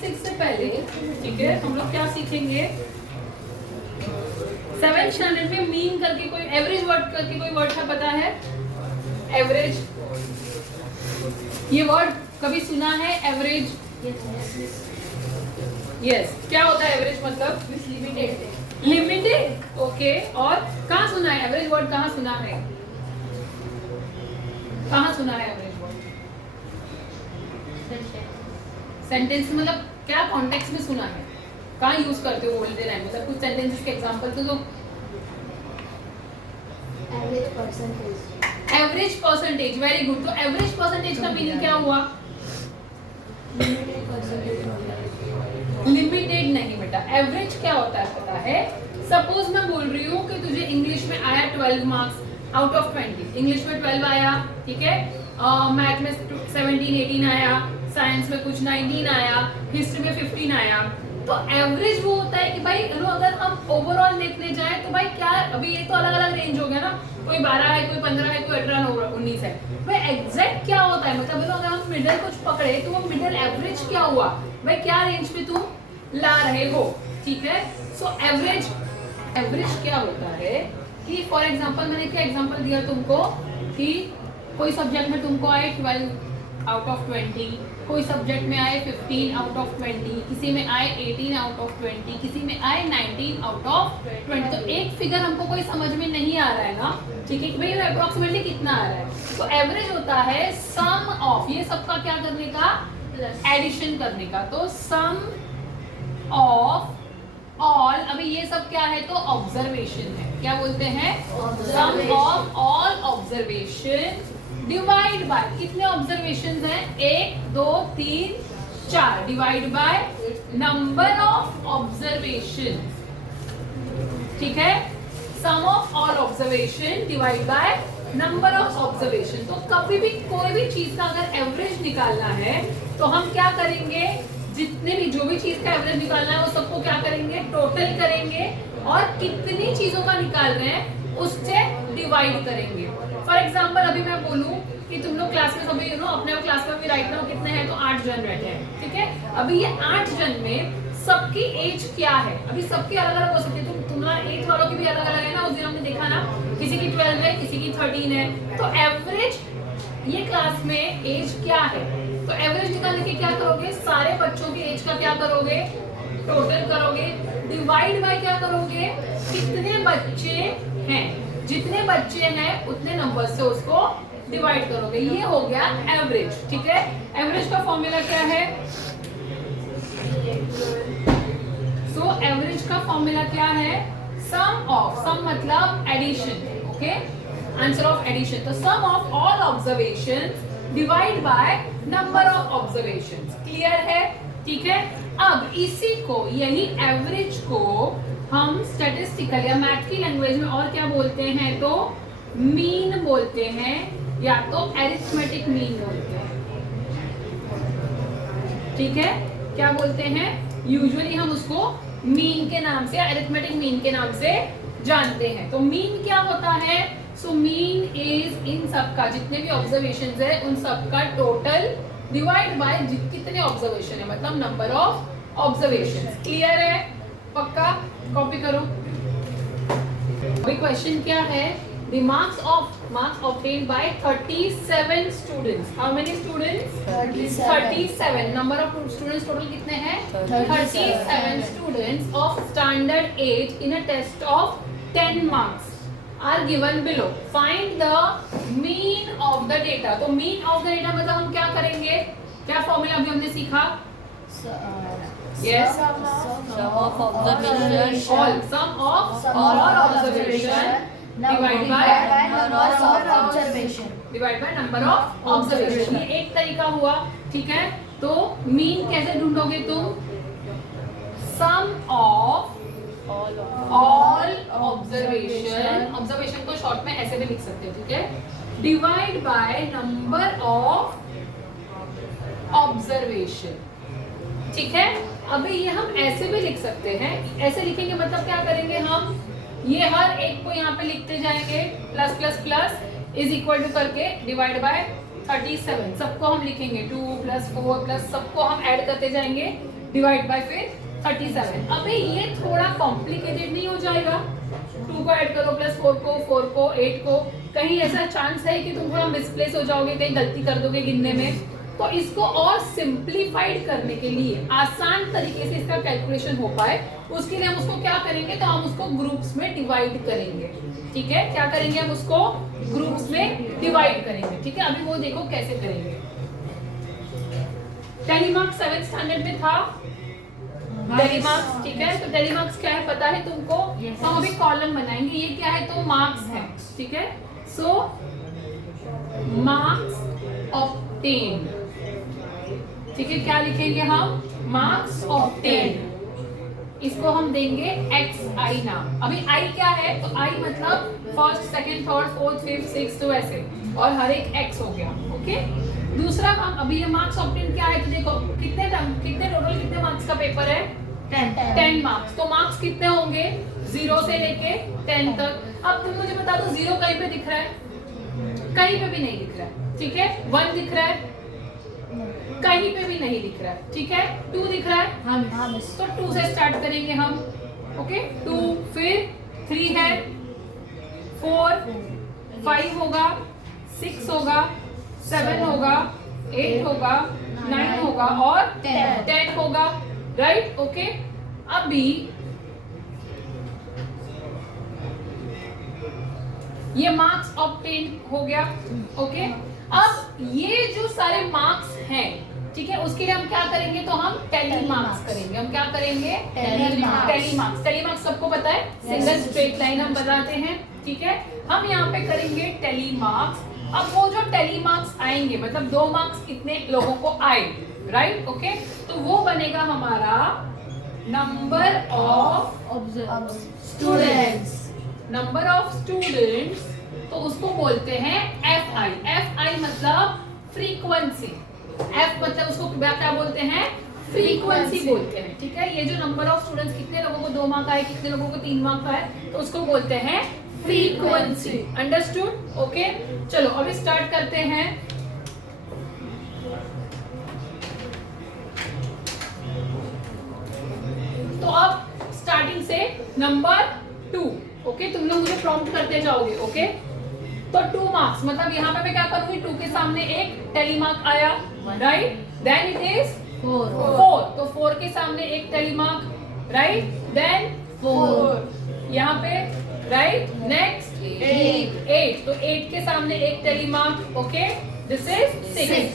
Basics से पहले, ठीक है, हम लोग क्या सीखेंगे, 7th स्टैंडर्ड में मीन करके कोई एवरेज वर्ड करके कोई वर्ड था, पता है? एवरेज, ये वर्ड कभी सुना है? Average, yes. क्या होता है एवरेज मतलब? लिमिटेड। Limited, okay. और कहाँ सुना है एवरेज वर्ड? कहाँ सुना है? कहाँ सुना है एवरेज वर्ड? सेंटेंस मतलब क्या कॉन्टेक्स्ट में सुना है? कहाँ यूज करते हो बोलते रहे? मतलब कुछ सेंटेंसेस के एग्जांपल तो दो। Average percentage. Average percentage, very good. तो एवरेज परसेंटेज का मीनिंग क्या हुआ? लिमिटेड नहीं बेटा, एवरेज क्या होता है पता है? सपोज मैं बोल रही हूँ कि तुझे इंग्लिश में आया 12 मार्क्स आउट ऑफ 20, इंग्लिश में 12 आया, ठीक है, मैथ में 17-18 आया, साइंस में कुछ 19 आया, हिस्ट्री में 15 आया। तो एवरेज वो होता है कि भाई अगर हम ओवरऑल देखने जाए तो भाई क्या, अभी ये तो अलग अलग रेंज हो गया ना, कोई 12 है, कोई 15 है, कोई 18, 19 है। भाई एग्जैक्ट क्या होता है मतलब अगर हम मिडिल कुछ पकड़े तो वो मिडिल एवरेज क्या हुआ, भाई क्या रेंज पे तुम ला रहे हो, ठीक है। सो एवरेज, एवरेज क्या होता है कि फॉर एग्जांपल मैंने क्या एग्जांपल दिया तुमको कि कोई सब्जेक्ट में तुमको आए 12 आउट ऑफ 20, कोई सब्जेक्ट में आए 15 आउट ऑफ 20, किसी में आए 18 आउट ऑफ 20, किसी में आए 19 आउट ऑफ 20। तो एक फिगर हमको कोई समझ में नहीं आ रहा है ना, ठीक है, भाई अप्रोक्सीमेटली कितना आ रहा है। तो एवरेज होता है सम ऑफ, ये सबका क्या करने का, एडिशन करने का। तो सम ऑफ ऑल, अभी ये सब क्या है तो ऑब्जर्वेशन है, क्या बोलते हैं, sum of all observation divide by, कितने ऑब्जर्वेशंस हैं, 1 2 3 4, divide by number of observation, ठीक है, sum of all observation divide by number of observation. तो कभी भी कोई भी चीज का अगर एवरेज निकालना है तो हम क्या करेंगे, जितने भी जो भी चीज का एवरेज निकालना है वो सबको क्या करेंगे, टोटल करेंगे, और कितनी चीजों का निकाल रहे हैं उससे डिवाइड करेंगे। फॉर एग्जाम्पल अभी मैं बोलूं कि तुम लोग क्लास में सभी अपने क्लास में भी राइट नाउ कितने हैं, तो 8 जन बैठे हैं, ठीक है। अभी ये 8 जन में सबकी एज क्या है, अभी सबकी अलग अलग हो सकती है, तुम्हारा 8 वालों की भी अलग अलग है ना, उस दिन हमने देखा ना, किसी की 12 है, किसी की 13 है। तो एवरेज ये क्लास में एज क्या है, तो एवरेज निकालने के क्या करोगे, सारे बच्चों की एज का क्या करोगे, टोटल करोगे, डिवाइड बाय क्या करोगे, कितने बच्चे हैं, जितने बच्चे हैं उतने नंबर से उसको डिवाइड करोगे, ये हो गया एवरेज, ठीक है। एवरेज का फॉर्मूला क्या है, सो एवरेज का फॉर्मूला क्या है, सम ऑफ, सम मतलब addition, okay, answer of addition. तो sum of all observations divide by number of observations, clear है, ठीक है। अब इसी को, यही एवरेज को हम स्टैटिस्टिकल या मैथ की लैंग्वेज में और क्या बोलते हैं, तो मीन बोलते हैं, या तो एरिथमेटिक मीन बोलते हैं, ठीक है। क्या बोलते हैं, यूजुअली हम उसको मीन के नाम से, अरिथमेटिक मीन के नाम से जानते हैं। तो मीन क्या होता है, सो मीन इज इन सबका, जितने भी ऑब्जर्वेशंस है उन सबका टोटल डिवाइड बाय कितने ऑब्जर्वेशन है, मतलब नंबर ऑफ ऑब्जर्वेशंस, क्लियर है, पक्का, कॉपी करो। अभी क्वेश्चन क्या है, the marks obtained by 37 students, how many students, 37, number of students total कितने हैं, 37 students of standard 8 in a test of 10 marks are given below, find the mean of the data। तो mean of the data मतलब हम क्या करेंगे, क्या formula अभी हमने सीखा, yes, sum of observation, all, sum of all observation divide by number of observation, divide by number of observation, ये एक तरीका हुआ, ठीक है। तो मीन कैसे ढूंढोगे तुम, सम ऑफ ऑल ऑब्जर्वेशन, ऑब्जर्वेशन को शॉर्ट में ऐसे भी लिख सकते हो, ठीक है, divide by number of observation, ठीक है। अभी ये हम ऐसे भी लिख सकते हैं, ऐसे लिखेंगे मतलब क्या करेंगे हम, ये हर एक को यहाँ पे लिखते जाएंगे, plus plus plus is equal to करके डिवाइड बाय 37, सबको हम लिखेंगे 2 + 4 + सबको हम ऐड करते जाएंगे, डिवाइड बाय फिर 37। अभी ये थोड़ा कॉम्प्लिकेटेड नहीं हो जाएगा? 2 को ऐड करो प्लस 4 को 8 को, कहीं ऐसा चांस है कि तुम थोड़ा मिसप्लेस हो जाओगे, कहीं गलती कर दोगे गिनने में? तो इसको और सिंप्लीफाइड करने के लिए, आसान तरीके से इसका कैलकुलेशन हो पाए, उसके लिए हम उसको क्या करेंगे, तो हम उसको ग्रुप्स में डिवाइड करेंगे। ठीक है, क्या करेंगे हम उसको ग्रुप्स में डिवाइड करेंगे। ठीक है, अभी वो देखो कैसे करेंगे। टेलीमार्क्स 7th स्टैंडर्ड में था टेलीमार्क्स। ठीक है, तो टेलीमार्क्स क्या है पता है तुमको? हम अभी कॉलम बनाएंगे, ये क्या है तो मार्क्स है। ठीक है, सो मार्क्स ऑब्टेन्ड। ठीक है, क्या लिखेंगे हम? Marks obtained. इसको हम देंगे XI नाम। अभी I क्या है तो I मतलब first, second, third, fourth, fifth, sixth, तो ऐसे, और हर एक X हो गया। ओके, दूसरा हम अभी ये मार्क्स ऑब्टेन क्या है कि देखो कितने टोटल कितने मार्क्स का पेपर है? 10 मार्क्स। तो मार्क्स कितने होंगे 0 से लेके 10 तक। अब तुम मुझे बता दो 0 कहीं पे दिख रहा है? कहीं पे भी नहीं दिख रहा है। ठीक है, 1 दिख रहा है? कहीं पे भी नहीं दिख रहा है। ठीक है, 2 दिख रहा है? हाँ, तो 2 से स्टार्ट करेंगे हम। ओके, 2, फिर 3 है, 4, 5 होगा, 6 होगा, 7 होगा, 8 होगा, 9 होगा और 10 होगा। राइट? ओके, अभी ये मार्क्स ऑब्टेन हो गया। ओके, अब ये जो सारे मार्क्स हैं, ठीक है, उसके लिए हम क्या करेंगे तो हम टेली मार्क्स करेंगे। हम क्या करेंगे? Tele marks. टेली मार्क्स सबको पता है, सिंगल स्ट्रेट लाइन हम बताते हैं। ठीक है, हम यहाँ पे करेंगे टेली मार्क्स। अब वो जो टेली मार्क्स आएंगे, मतलब 2 मार्क्स कितने लोगों को आए, राइट? ओके, तो वो बनेगा हमारा number of students. Number of students, तो उसको बोलते हैं FI। FI मतलब फ्रीक्वेंसी। F मतलब उसको क्या बोलते हैं? फ्रीक्वेंसी बोलते हैं। ठीक है, ये जो नंबर ऑफ स्टूडेंट्स, कितने लोगों को 2 मार्क आए, कितने लोगों को 3 मार्क आए, तो उसको बोलते हैं फ्रीक्वेंसी। अंडरस्टूड? ओके, चलो अभी स्टार्ट करते हैं। तो अब स्टार्टिंग से नंबर 2। ओके, तुम लोग मुझे प्रॉम्प्ट करते जाओगे। ओके, तो 2 मार्क्स मतलब यहाँ पे मैं क्या करूंगी, 2 के सामने एक टेली मार्क आया, राइट? देन इट इज 4, तो 4 के सामने एक टेली मार्क, राइट? देन 4 यहाँ पे, राइट? नेक्स्ट 8, तो 8 के सामने एक tally mark. Okay, this is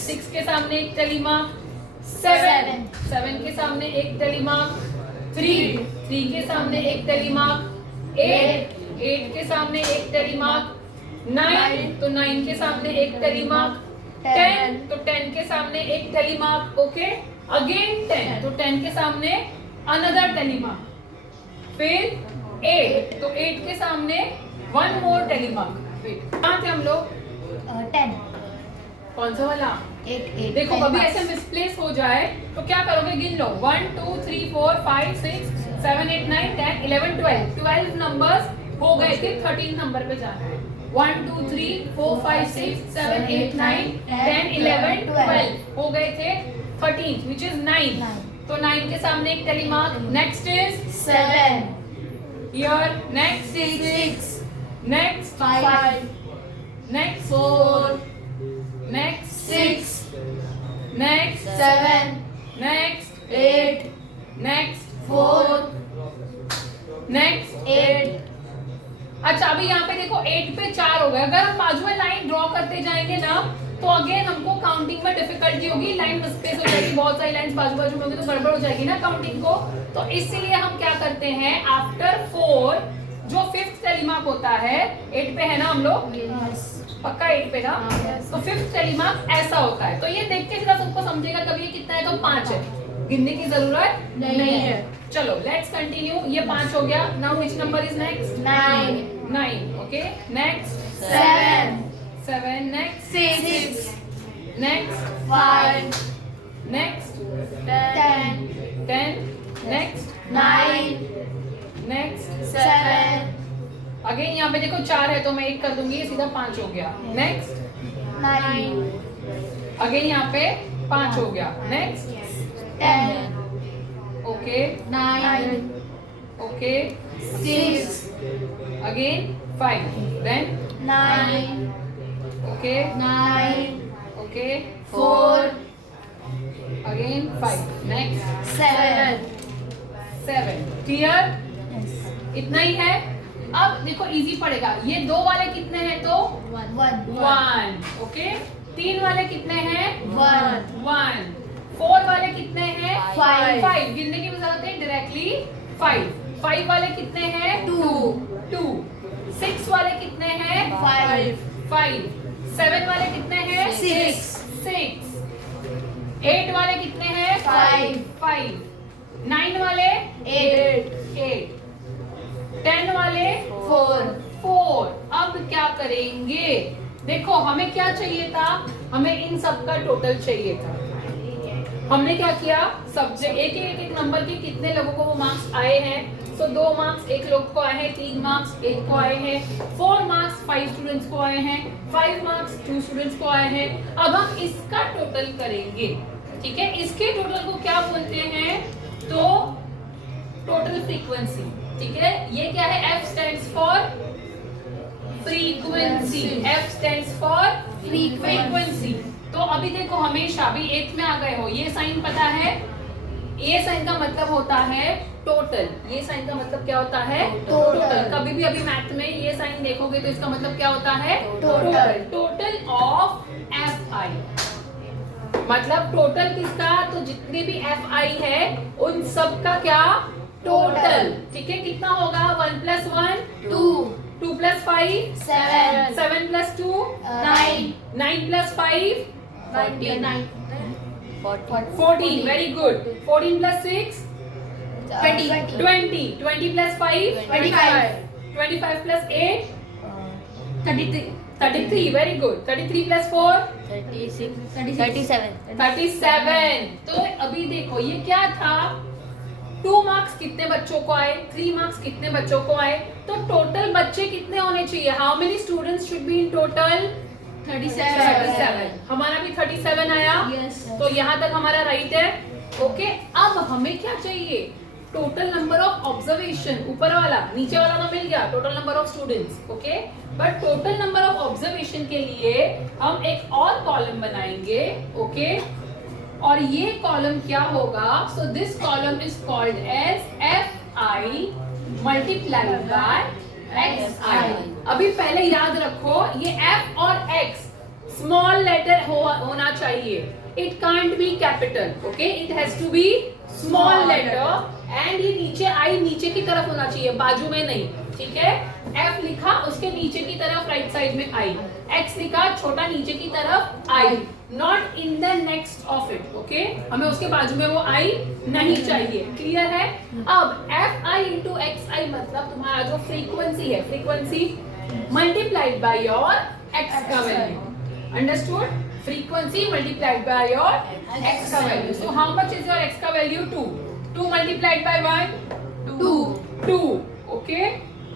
6 के सामने एक टेली मार्क। 7 के सामने एक टेली मार्क। 3 के सामने एक टेली मार्क। 8 के सामने एक टेली मार्क। 9, तो 9 के सामने एक टेली मार्क। 10, तो 10 के सामने एक टेली मार्क। ओके, अगेन 10, तो 10 के सामने अनदर टेली मार्क। फिर 8, तो 8 के सामने 1 मोर टेली मार्क। कहाँ थे हम लोग? 10। कौन सा वाला? 8। देखो कभी ऐसे मिसप्लेस हो जाए तो क्या करोगे, गिन लो। 1 2 3 4 5 6 7 8 9 10 11 12 नंबर्स हो गए थे। 13 नंबर पे जाना है। 1 2 3 4 5 6 7 8 9 10 11 12 हो गए थे। 13 which is 9, तो 9 के सामने एक tally mark. Next is 7, here. Next is 6, next 5, next 4, next 6, next 7, next 8, next 4, next 8। अच्छा, अभी यहाँ पे देखो 8 पे 4 हो गए। अगर हम बाजू में लाइन ड्रॉ करते जाएंगे ना तो अगेन हमको काउंटिंग में डिफिकल्टी होगी, लाइन मिसप्लेस हो जाएगी, बहुत सारी लाइंस बाजू बाजू में होगी तो गड़बड़ हो जाएगी ना काउंटिंग को। तो इसलिए हम क्या करते हैं, आफ्टर 4 जो 5th टेली मार्क होता है, 8 पे है ना हम लोग, पक्का 8 पे ना, तो 5th टेली मार्क ऐसा होता है। तो ये देख के जरा सबको समझेगा कभी ये कितना है तो 5 है, गिनने की जरूरत नहीं है। चलो लेट्स कंटिन्यू। ये 5 हो गया। Now which number is next? 9। Okay, next 7 next 6, next 5, next 10, 10 next 9, next 7, again यहाँ पे देखो 4 है तो मैं 1 कर दूंगी, ये सीधा 5 हो गया। नेक्स्ट 9, अगेन यहाँ पे 5 हो गया। Next 10, Okay. 9, Okay. 6, Again 5. Then 9, okay. 9, Okay. 4, Again 5. Next 7. 7. Clear? इतना ही है. अब देखो इजी पड़ेगा. ये 2 वाले कितने हैं तो 1, 1. ओके. 3 वाले कितने हैं 1, 1. 4 वाले कितने हैं 5, 5. गिनने की जरूरत है डायरेक्टली 5. 5 वाले कितने हैं 2. 6 वाले कितने हैं 5, 5. 7 वाले कितने हैं 6, 6. 8 वाले कितने हैं 5, 5. 9 वाले 8, 8. 10 वाले 4, 4. अब क्या करेंगे? देखो हमें क्या चाहिए था? हमें इन सब का टोटल चाहिए था. हमने क्या किया? सब्जेक्ट एक नंबर के कितने लोगों को वो मार्क्स आए हैं. सो 2 मार्क्स एक लोग को आए हैं, 3 मार्क्स एक को आए हैं, 4 मार्क्स 5 स्टूडेंट्स को आए हैं, 5 मार्क्स 2 स्टूडेंट्स को आए हैं. अब हम इसका टोटल करेंगे. ठीक है. इसके टोटल को क्या बोलते हैं? तो टोटल फ्रीक्वेंसी. ठीक है. ये क्या है? F stands for frequency. F stands for frequency. तो अभी देखो हमेशा भी 8th में आ गए हो. ये साइन पता है? ये साइन का मतलब होता है टोटल. ये साइन का मतलब क्या होता है? टोटल. कभी भी अभी मैथ में ये साइन देखोगे तो इसका मतलब क्या होता है? टोटल. Total of Fi. मतलब टोटल किसका? तो जितने भी Fi है उन सब का क्या? टोटल. ठीक है. कितना होगा? 1 + 1 2, 2 + 5 7, 7 + 2 9, 9 + 5 49, 14. Very good. 14 + 6 20, 20. 20 + 5 25, 25 + 8 33, 33. Very good. 33 + 4 37, 37. तो अभी देखो ये क्या था? 2 मार्क्स कितने बच्चों को आए, 3 मार्क्स कितने बच्चों को आए. तो टोटल बच्चे कितने होने चाहिए? How many students should be in total? 37. हमारा भी 37 आया. Yes. तो यहाँ तक हमारा राइट है. ओके. अब हमें क्या चाहिए? Total number of observation. ऊपर वाला, नीचे वाला तो मिल गया. Total number of students. Okay. But total number of observation के लिए हम एक और कॉलम बनाएंगे. ओके. और ये कॉलम क्या होगा? So this column is called as Fi multiplied by Xi. अभी पहले याद रखो ये F और X स्मॉल लेटर होना चाहिए. It can't be capital. Okay. It has to be small letter. And ये नीचे आई नीचे की तरफ होना चाहिए, बाजू में नहीं. ठीक है. F लिखा उसके नीचे की तरफ राइट साइड में आई. X लिखा छोटा नीचे की तरफ आई. Not in the next of it. Okay. हमें उसके बाजू में वो आई नहीं चाहिए. क्लियर है? अब Fi into Xi मतलब तुम्हारा जो फ्रीक्वेंसी है, frequency multiplied by your X का value. Understood? Frequency multiplied by your X का value. So how much is your X का value? 2. 2 multiplied by 1 2. Okay.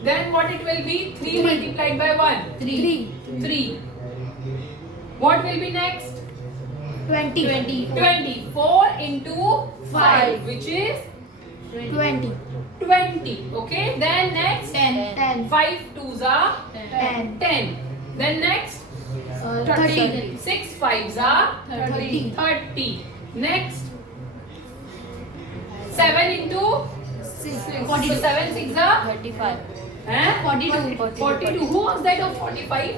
Then what it will be? 3 multiplied by 1 3. What will be next? 20, 24 into 5 which is 20, 20. Okay. Then next 10, 5 2s are 10. Then next 30, 6 5s are 30. Next 7 into 6. 42. 7 6 are 35, 42. 42. Who was that of 45?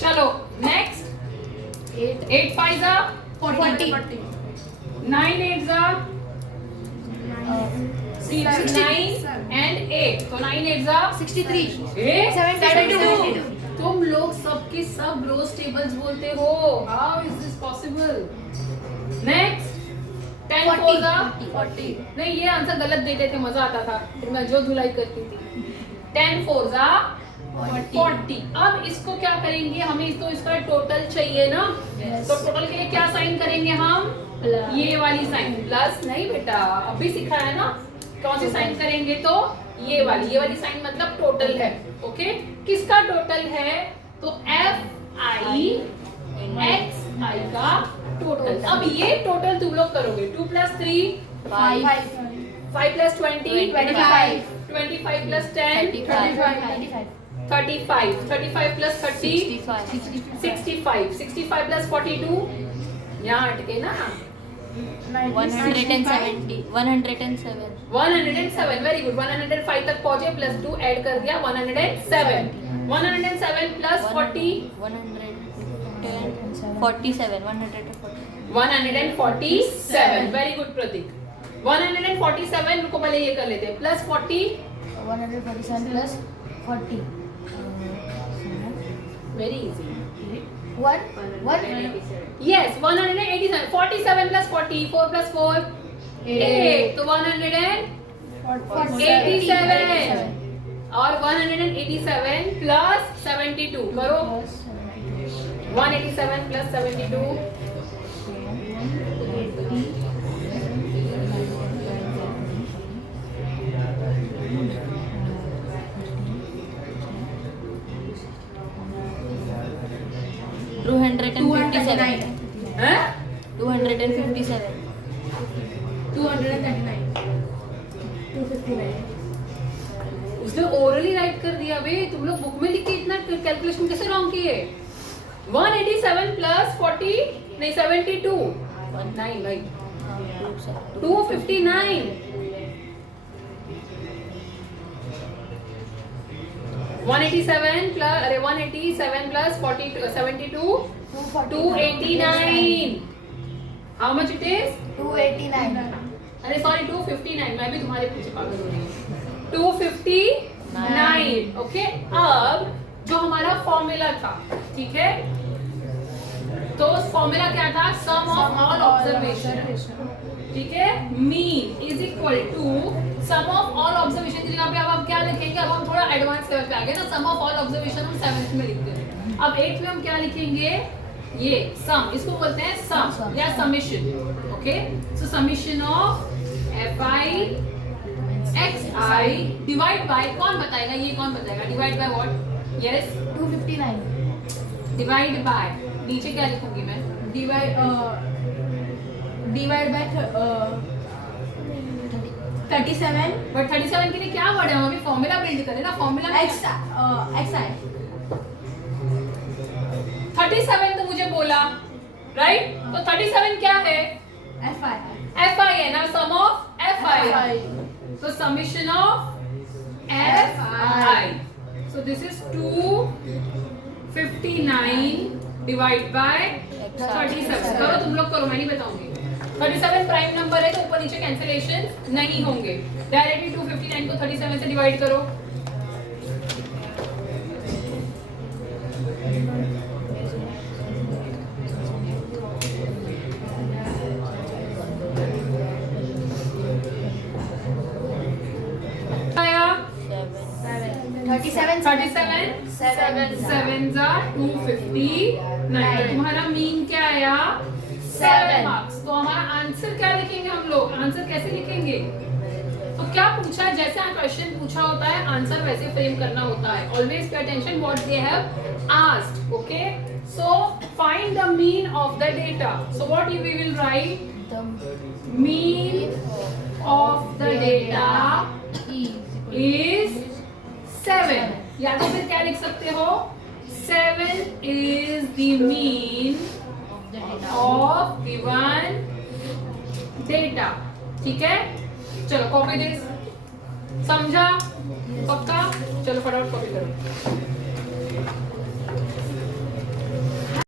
चलो next 8 5s are 40, 9 8s are 9 and 8. So 9 8s are 63, 72. तुम लोग सबके सब रोज tables बोलते हो. How is this possible? Next 10 4s are 40, नहीं, ये answer गलत देते थे, मजा आता था फिर मैं जो धुलाई करती थी. 10 4s are 40. अब इसको क्या करेंगे? हमें तो इसका टोटल चाहिए ना. Yes. तो टोटल के लिए क्या साइन करेंगे हम? Plus. ये वाली साइन. प्लस नहीं बेटा, अभी सिखाया ना. कौन सी साइन करेंगे? तो ये वाली साइन मतलब टोटल है. ओके. किसका टोटल है? तो Fi Xi का टोटल। अब ये टोटल तुम लोग करोगे 2 + 3 5 5 + 20 25 25 + 10 35 35 + 30 65 65 + 42 यहाँ अटके ना 170 107 107 वेरी गुड 105 तक पहुंचे प्लस 2 ऐड कर दिया 107 107 + 40 147 वेरी गुड प्रतीक 147 रुको पहले ये कर लेते हैं plus 40 147 plus 40 very easy 1 yes 187 47 + 40 4 + 4 8 तो 187 और 187 प्लस 72 करो 187 प्लस 72 257 हैं 257 उसने ओरली राइट कर दिया बे तुम लोग बुक में लिख के इतना कैलकुलेशन कैसे रॉन्ग किए 187 प्लस 40 नहीं 72 नहीं भाई 259 187 प्लस अरे 187 plus 42 72 289 how much it is 289 अरे सॉरी 259 मैं भी तुम्हारे पीछे पागल हो रही हूँ 259 ओके अब जो हमारा फॉर्मूला था ठीक है तो उस फॉर्मूला क्या था सम ऑफ ऑल ऑब्जर्वेशन ठीक है mean is equal to sum of all observation की जगह पे अब हम क्या लिखेंगे अब हम थोड़ा एडवांस लेवल पे आ गए ना सम ऑफ ऑल ऑब्जर्वेशन हम 7th में लिखते हैं अब 8th में हम क्या लिखेंगे ये सम इसको बोलते हैं सम या summation okay so summation of fi xi divide by कौन बताएगा ये कौन बताएगा divide by what yes 259 divide by नीचे क्या लिखूंगी मैं divide by 37 बट 37 के लिए क्या वर्ड है हम अभी फॉर्मूला बिल्ड करें ना फॉर्मूला xi 37 तो मुझे बोला राइट तो 37 क्या है fi है ना सम of fi so summation of fi so this is 259 divide by 37 करो तुम लोग करो मैं नहीं बताऊंगी 37 प्राइम नंबर है तो ऊपर नीचे कैंसिलेशन नहीं होंगे डायरेक्टली 259 को 37 से डिवाइड करो आया 37 7 are 259 तुम्हारा मीन क्या आया 7 मार्क्स तो हमारा आंसर क्या लिखेंगे हम लोग आंसर कैसे लिखेंगे तो क्या पूछा है जैसे क्वेश्चन पूछा होता है आंसर वैसे फ्रेम करना होता है always pay attention what they have asked okay so find the mean of the data so what we will write mean of the data is 7 या तो फिर क्या लिख सकते हो 7 is the mean of given data ठीक है चलो कॉपी दे समझा पक्का चलो फटाफट कॉपी करो